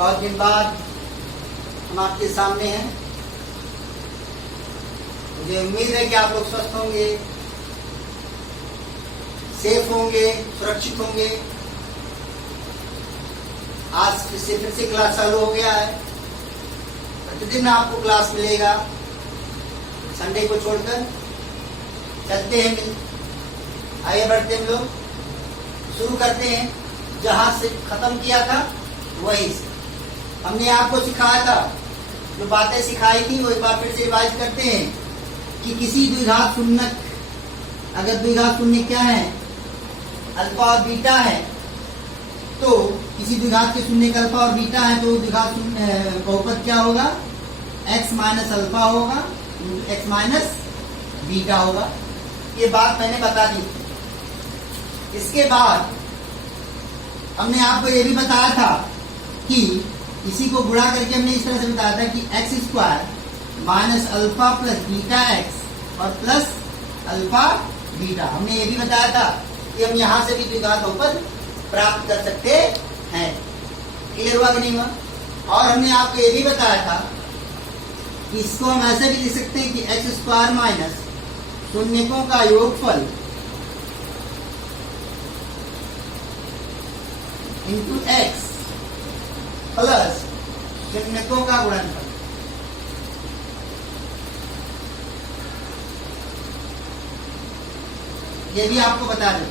बहुत दिन बाद हम आपके सामने हैं। मुझे उम्मीद है कि आप लोग स्वस्थ होंगे, सेफ होंगे, सुरक्षित होंगे। आज फिर से क्लास चालू हो गया है। प्रतिदिन आपको क्लास मिलेगा, संडे को छोड़कर। चलते हैं मिल, आगे बढ़ते हैं हम लोग, शुरू करते हैं जहां से खत्म किया था वहीं से। हमने आपको सिखाया था, जो बातें सिखाई थी वो एक बार फिर से रिवाइज करते हैं कि किसी द्विघात शून्यक, अगर द्विघात शून्य क्या है, अल्फा और बीटा है, तो किसी द्विघात के शून्य का अल्फा और बीटा है तो द्विघात बहुपद क्या होगा, x माइनस अल्फा होगा, x माइनस बीटा होगा। ये बात मैंने बता दी। इसके बाद हमने आपको ये भी बताया था कि इसी को गुणा करके हमने इस तरह से बताया था कि x square minus alpha plus beta x और प्लस अल्फा बीटा। हमने ये भी बताया था कि हम यहां से भी द्विघात बहुपद प्राप्त कर सकते हैं। क्लियर हुआ कि नहीं हुआ? और हमने आपको ये भी बताया था कि इसको हम ऐसे भी लिख सकते हैं कि एक्स स्क्वायर माइनस शून्यकों का योगफल इंटू एक्स प्लस शून्यकों का गुणनफल। ये भी आपको बता दें।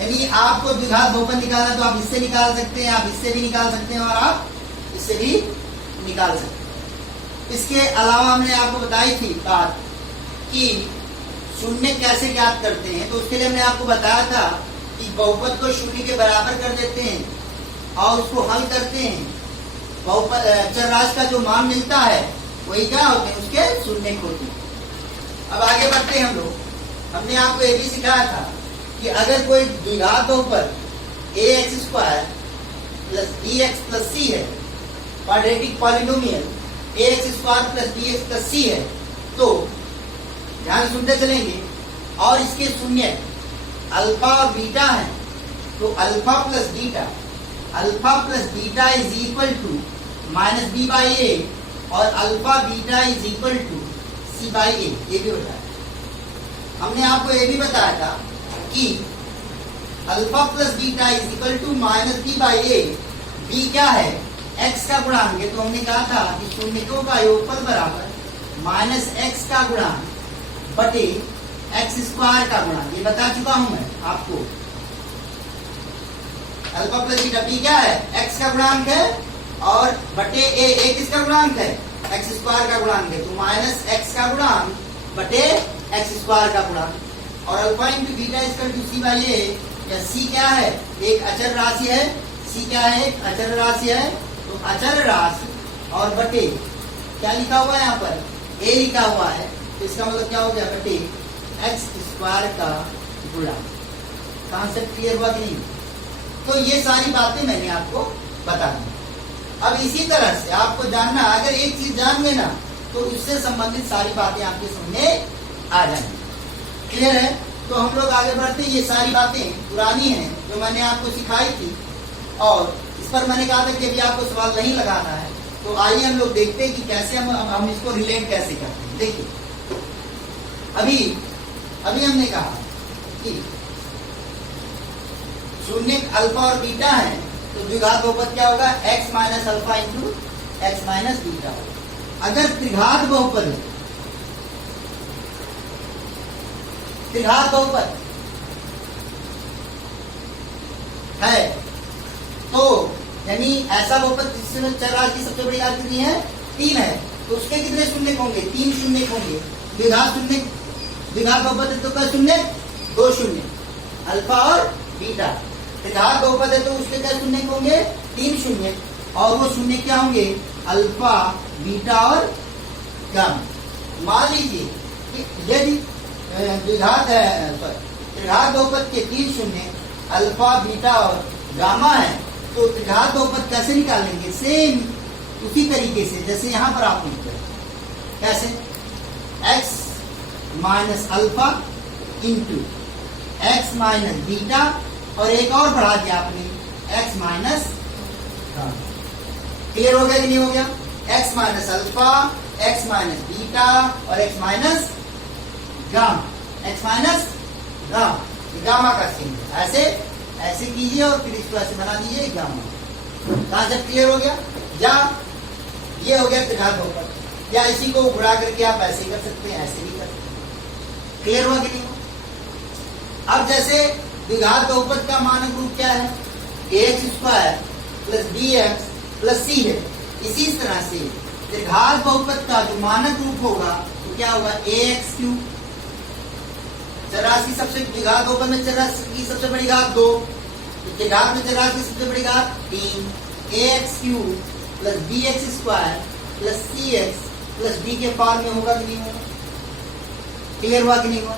यानी आपको द्विघात बहुपद निकालना तो आप इससे निकाल सकते हैं, आप इससे भी निकाल सकते हैं और आप इससे भी निकाल सकते हैं। इसके अलावा हमने आपको बताई थी बात कि शून्य कैसे ज्ञात करते हैं। तो उसके लिए हमने आपको बताया था कि बहुपद को शून्य के बराबर कर देते हैं और उसको हल करते हैं। बहुपद चरराशि का जो मान मिलता है वही क्या होते हैं, उसके शून्य होते हैं। अब आगे बढ़ते हैं हम लोग। हमने आपको ये भी सिखाया था कि अगर कोई द्विघात बहुपद A x square plus B x plus C है, quadratic polynomial A x square plus B x plus C है, तो ध्यान सुनते चलेंगे और इसके शून्य अल्फा और बीटा है, तो alpha plus beta is equal to minus B by A और alpha beta is equal to C by A. ये भी बताया। हमने आपको ये भी बताया था कि alpha plus beta is equal to minus B by A. B क्या है, एक्स का गुणांक है, तो हमने कहा था कि शून्यकों का योगफल बराबर माइनस एक्स का गुणांक बटे एक्स स्क्वायर का गुणांक। ये बता चुका हूं मैं आपको। अल्फा प्लस बीटा, बी क्या है, एक्स का गुणांक है और बटे ए किसका गुणांक है, एक्स स्क्वायर का गुणांक है, तो माइनस एक्स का गुणांक बटे एक्स स्क्वायर का गुणांक। और alpha into beta equal to C by A, या सी क्या है, एक अचर राशि है, सी क्या है, एक अचर राशि है, तो अचर राशि और बटे क्या लिखा हुआ है यहाँ पर, ए लिखा हुआ है, तो इसका मतलब क्या हो गया, बटे एक्स स्क्वायर का गुणांक। कॉन्सेप्ट क्लियर हुआ कि नहीं? तो ये सारी बातें मैंने आपको बता दी। अब इसी तरह से आपको जानना, अगर एक चीज जान गए ना तो उससे संबंधित सारी बातें आपके सामने आ जाएंगी। क्लियर है? तो हम लोग आगे बढ़ते। ये सारी बातें पुरानी हैं जो मैंने आपको सिखाई थी और इस पर मैंने कहा था कि अभी आपको सवाल नहीं लगाना है। तो आइए हम लोग देखते हैं कि कैसे हम इसको रिलेट कैसे करते हैं। देखिए, अभी हमने कहा कि शून्य अल्फा और बीटा है, तो द्विघात बहुपद क्या होगा, x minus alpha into x minus beta होगा। अगर त्रिघात बहुपद है, त्रिघात बहुपद है, तो यानी ऐसा बहुपद जिसमें चरराशि की सबसे बड़ी राशि कितनी है, 3 है, तो उसके कितने शून्य होंगे, 3 शून्य होंगे। द्विघात बहुपद है तो क्या शून्य, 2 शून्य, अल्फा और बीटा। त्रिघात बहुपद है तो उसके क्या शून्य होंगे, 3 शून्य, और वो शून्य क्या होंगे, अल्फा बीटा और गामा। मान लीजिए कि यदि द्विघात है, त्रिघात बहुपद के 3 शून्य, अल्फा बीटा और गामा है, तो त्रिघात बहुपद कैसे निकालेंगे, सेम उसी तरीके से जैसे यहां पर आप लिखते हैं। कैसे, x minus alpha into x minus beta, और एक और बढ़ा दिया आपने, x माइनस क्लियर हो गया कि नहीं हो गया? x minus alpha, x minus beta और x minus gamma, x minus gamma, gamma का चिन्ह ऐसे ऐसे कीजिए और फिर इसको ऐसे बना दीजिए गामा। कॉन्सेप्ट क्लियर हो गया? या ये हो गया त्रिघात बहुपद, या इसी को गुणा करके आप ऐसे कर सकते हैं, ऐसे भी कर सकते हैं। क्लियर हुआ कि नहीं? अब जैसे द्विघात बहुपद का मानक रूप क्या है? ax square plus bx plus c है। इसी तरह से त्रिघात बहुपद का जो मानक रूप होगा तो क्या होगा? ax क्यूब, चरराशि सबसे द्विघात बहुपद में चरराशि की सबसे बड़ी घात 2, त्रिघात में चरराशि की सबसे बड़ी घात 3, ax cube plus bx square plus cx plus d के पार में होगा कि नहीं होगा? क्लियर हुआ कि नहीं हुआ?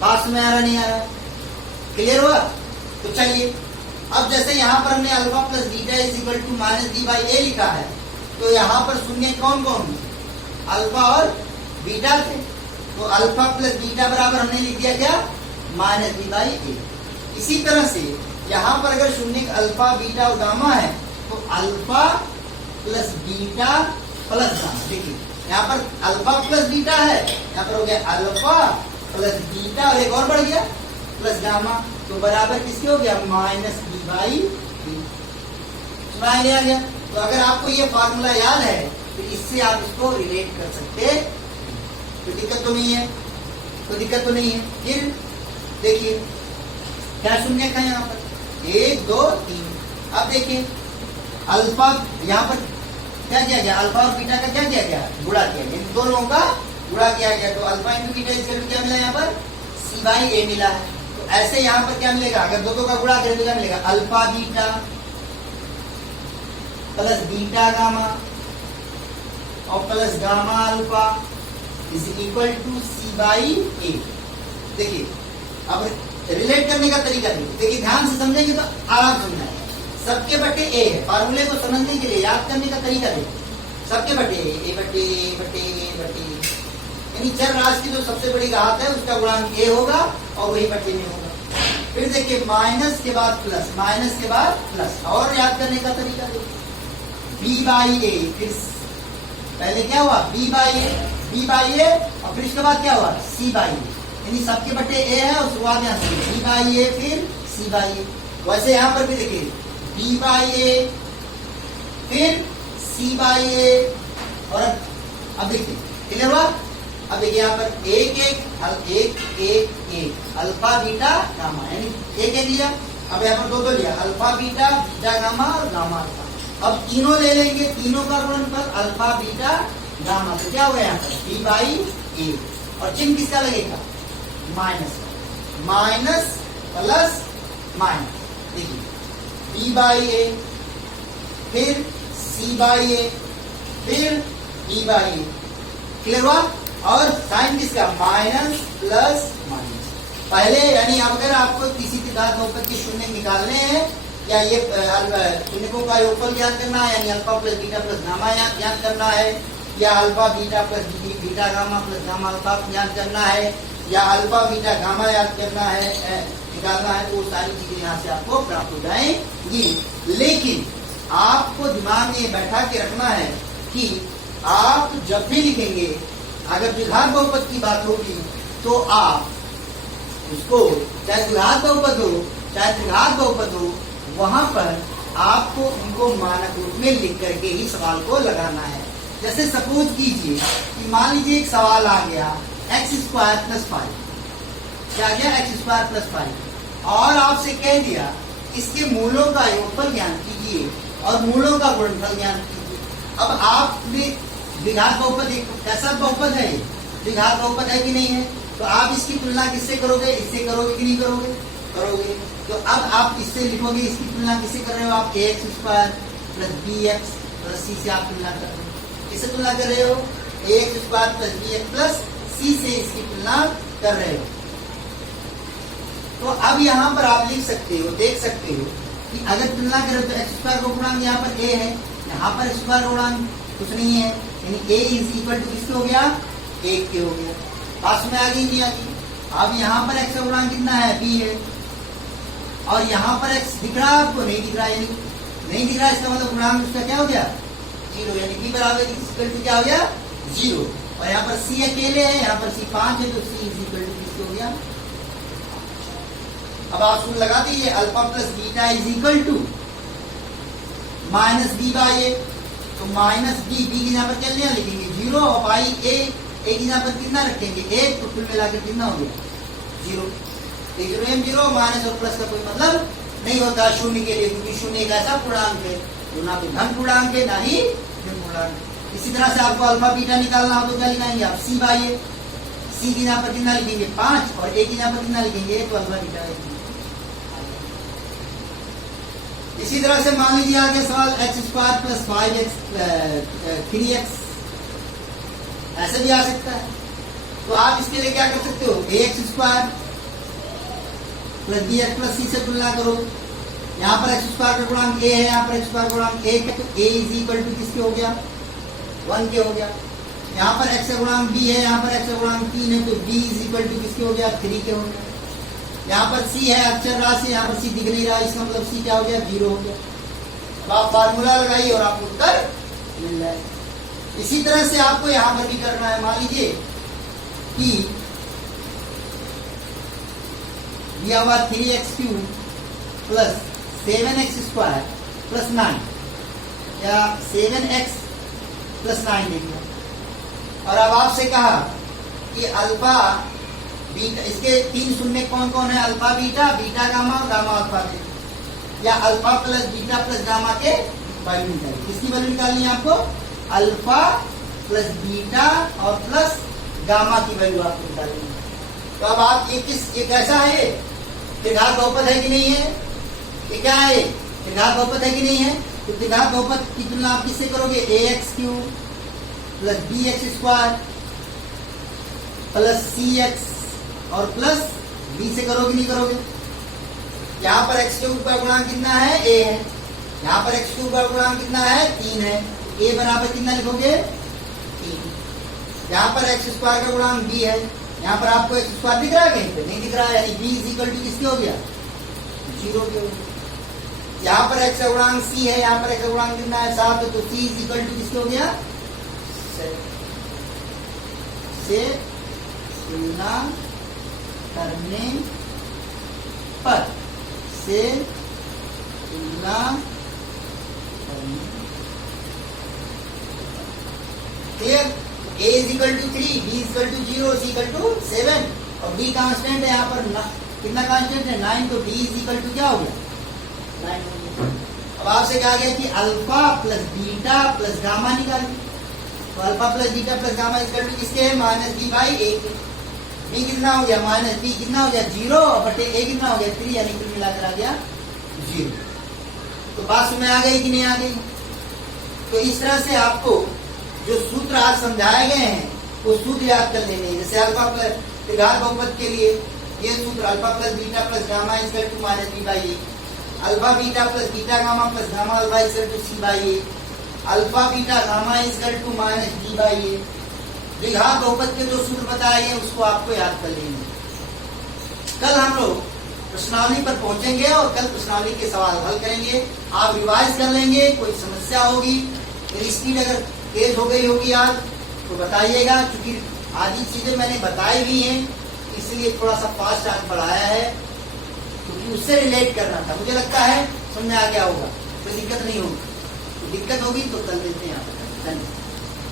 बात में आ रहा नहीं आ रहा? क्लियर हुआ? तो चलिए, अब जैसे यहाँ पर हमने alpha plus beta is equal to minus D by A लिखा है, तो यहाँ पर शून्य कौन कौन? अल्फा और बीटा थे, तो अल्फा प्लस बीटा बराबर हमने लिख दिया क्या? माइनस डी बाई ए। इसी तरह से यहाँ पर अगर शून्य अल्फा बीटा और गामा है तो alpha plus beta plus gamma. देखिए यहाँ पर अल्फा प्लस बीटा है, यहाँ पर हो गया अल्फा प्लस बीटा और एक और बढ़ गया प्लस गामा, तो बराबर किसके हो गया? माइनस डी बाई ए। समझ आ गया? तो अगर आपको ये फार्मूला याद है तो इससे आप इसको रिलेट कर सकते हैं, कोई दिक्कत तो नहीं है, कोई दिक्कत तो नहीं है। फिर देखिए क्या शून्य का यहाँ पर 1 2 3। अब देखिए अल्फा यहाँ पर क्या किया गया? अल्फा और बीटा का क्या किया गया? गुणा किया गया, इन दोनों का गुणा किया गया, तो अल्फा इंटू बीटा इक्वल क्या मिला? यहाँ पर सी बाई ए मिला है। तो ऐसे यहाँ पर क्या मिलेगा? अगर दोनों का गुणा करें तो क्या मिलेगा? Alpha beta plus beta gamma और plus gamma alpha is equal to C by a. देखिए अब रिलेट करने का तरीका देखिए, ध्यान से समझेंगे तो आराम समझना है। सबके बटे ए है, फार्मूले को समझने के लिए याद करने का तरीका देखिए, सबके बटे ए बटे ए बटे ए बटे, यानी चर राशि की जो सबसे बड़ी घात है उसका गुणांक ए होगा और वही बटे में होगा। फिर देखिए माइनस के बाद प्लस, माइनस के बाद प्लस, और याद करने का तरीका देखिए बी बाई ए, फिर पहले क्या हुआ? बी बाई ए और फिर इसके बाद क्या हुआ? सी बाई ए, यानी सबके बटे ए है और शुरुआत यहाँ से बी बाई ए फिर सी बाई ए। वैसे यहाँ पर भी देखिए बी बाई ए फिर सी बाई ए, और अब देखिए क्लियर हुआ? अब देखिए यहाँ पर एक एक एक एक अल्फा बीटा गामा, यानी एक एक लिया, अब यहाँ पर दो लिया, अल्फा बीटा बीटा गामा और गामा अल्फा। अब तीनों ले लेंगे, तीनों का गुणनफल अल्फा बीटा गामा, तो क्या होगा यहाँ पर? बी बाई ए, और चिन्ह किसका लगेगा? Minus, minus plus minus. देखिए बी बाई ए फिर सी बाई ए फिर डी बाई ए, क्लियर हुआ? और साइन किसका? Minus plus minus. पहले यानी अगर आपको किसी त्रिघात बहुपद के शून्य निकालने हैं या ये शून्यकों का योगफल ज्ञात करना है, यानी alpha plus beta plus gamma ज्ञात करना है, या alpha beta plus beta gamma plus gamma alpha ज्ञात करना है, या अल्फा बीटा गामा याद करना है, निकालना है, तो वो सारी चीजें यहाँ से आपको प्राप्त हो जाएंगी। लेकिन आपको दिमाग में बैठा के रखना है कि आप जब भी लिखेंगे, अगर द्विघात बहुपद की बात होगी तो आप उसको, चाहे द्विघात बहुपद हो चाहे त्रिघात बहुपद हो, वहां पर आपको उनको मानक रूप में लिख करके ही सवाल को लगाना है। जैसे सपोज कीजिए कि मान लीजिए एक सवाल आ गया एक्स स्क्वायर प्लस 5, क्या गया? एक्स स्क्वायर प्लस 5, और आपसे कह दिया इसके मूलों का योगफल ज्ञात कीजिए और मूलों का गुणनफल ज्ञात कीजिए। अब आपने द्विघात बहुपद एक कैसा बहुपद है? द्विघात बहुपद है कि नहीं है? तो आप इसकी तुलना किससे करोगे? इससे करोगे कि नहीं करोगे? करोगे। तो अब आप इससे लिखोगे, इसकी तुलना किससे कर रहे हो आप? A x square plus B x plus c से आप तुलना कर रहे हो। किससे तुलना कर रहे हो? A x square plus B x plus c से इसकी तुलना कर रहे हो। तो अब यहाँ पर आप लिख सकते हो, देख सकते हो कि अगर तुलना करें तो एक्स स्क्वायर का गुणांक यहाँ पर ए है, यहाँ पर स्क्वायर गुणांक कुछ नहीं है, यानी ए इज इक्वल टू किसके हो गया? 1 के हो गया। पास में आ गई नहीं आ गई? अब यहाँ पर एक्स का गुणांक कितना है? बी है, और यहाँ पर एक्स दिख रहा है आपको? नहीं दिख रहा है, यानी नहीं दिख रहा, इसका मतलब पूर्णांक उसका क्या हो गया, जीरो, यानी b बराबर इक्वल टू क्या हो गया, जीरो। और यहाँ पर c अकेले है, यहाँ पर c 5 है, तो c इज इक्वल टू किसको हो गया। अब आप सूत्र लगा दीजिए, alpha plus beta is equal to minus B by a, तो माइनस बी, बी की यहाँ पर क्या लिखेंगे जीरो, और बाई ए, ए की यहाँ पर कितना रखेंगे एक, तो कुल मिलाकर कितना हो गया जीरो। जीरो एम जीरो, माइनस और प्लस का कोई मतलब नहीं होता शून्य के लिए, क्योंकि शून्य एक ऐसा पूर्णांक है जो ना तो धन पूर्णांक है ना ही ऋण पूर्णांक। इसी तरह से आपको अल्फा बीटा निकालना हो तो क्या लिखाएंगे आप, सी बाई ए, सी की यहाँ पर कितना लिखेंगे 5, और ए की यहाँ पर कितना लिखेंगे, तो अल्फा बीटा है। इसी तरह से मान लीजिए आगे सवाल x square plus 5x 3x, ऐसे भी आ सकता है। तो आप इसके लिए क्या कर सकते हो, ax square plus bx plus c से तुलना करो। यहाँ पर एक्स स्क्वायर का गुणांक a है, यहाँ पर एक्स स्क्वायर का गुणांक 1 है, तो a इज इक्वल टू किसके हो गया, 1 के हो गया। यहाँ पर x का गुणांक b है, यहाँ पर x का गुणांक 3 है, तो b इज इक्वल टू किसके हो गया, 3 के हो गया। यहाँ पर c है अक्षर राशि, यहाँ पर c दिख नहीं रहा, इसका मतलब c क्या हो गया, 0 हो गया। अब आप फार्मूला लगाइए और आपको उत्तर मिल जाएगा। इसी तरह से आपको यहाँ पर भी करना है। मान लीजिए कि दिया हुआ 3x³ plus 7x square plus 9, या 7x प्लस 9 देखिए, और अब आपसे कहा कि अल्फा बीटा, इसके 3 शून्य कौन कौन है, अल्फा बीटा, बीटा गामा और गामा अल्फा के, या alpha plus beta plus gamma के वैल्यू निकालिए। किसकी वैल्यू निकालनी है आपको, अल्फा प्लस बीटा और प्लस गामा की वैल्यू आपको निकालनी है। तो अब आप ये कैसा है, त्रिघात बहुपद है कि नहीं है, ये क्या है, त्रिघात बहुपद है कि नहीं है। तो त्रिघात बहुपद की तुलना आप किससे करोगे, ax³ plus bx square plus cx और प्लस b से करोगे नहीं करोगे। यहाँ पर x³ का गुणांक कितना है, a है, यहाँ पर x³ का गुणांक कितना है, 3 है, a बराबर कितना लिखोगे, 3। यहाँ पर x स्क्वायर का गुणांक b है, यहाँ पर आपको x स्क्वायर दिख रहा है कहीं पे, नहीं दिख रहा है, यानी b इज इक्वल टू किसके हो गया, 0 के हो गया। यहाँ पर x का गुणांक c है, यहाँ पर x का गुणांक कितना है 7, तो c इज इक्वल टू किसके हो गया, 7 से तुलना करने पर, से तुलना करने, clear. a is equal to 3, b is equal to 0, c equal to 7, और b कांस्टेंट है, यहाँ पर कितना कांस्टेंट है, 9, तो b इज इक्वल टू क्या हो गया, 9 हो गया। अब आपसे कहा गया कि alpha plus beta plus gamma निकालिए, तो alpha plus beta plus gamma is equal to किसके है, माइनस b बाई ए के। b कितना हो गया, माइनस b कितना हो गया 0, बटे a कितना हो गया 3, यानी कुल मिलाकर आ गया 0। तो बात समझ आ गई कि नहीं आ गई। तो इस तरह से आपको जो सूत्र आज समझाए गए हैं वो सूत्र याद कर लेने हैं। जैसे अल्फा प्लस त्रिघात बहुपद के लिए ये सूत्र, alpha plus beta plus gamma is equal to minus b by a, alpha beta plus beta gamma plus gamma alpha is equal to c by a, alpha beta gamma is equal to minus b by a. द्विघात बहुपद के जो सूत्र बताए हैं उसको आपको याद कर लेंगे। कल हम लोग प्रश्नावली पर पहुंचेंगे और कल प्रश्नावली के सवाल हल करेंगे। आप रिवाइज कर लेंगे, कोई समस्या होगी, मेरी स्पीड अगर तेज हो गई होगी आज तो बताइएगा, क्योंकि आधी चीजें मैंने बताई भी हैं, इसलिए थोड़ा सा फास्ट आज बढ़ाया है, क्योंकि उससे रिलेट करना था। मुझे लगता है समझ में आ गया होगा, कोई दिक्कत नहीं होगी। तो दिक्कत होगी तो कल मिलते हैं। धन्यवाद।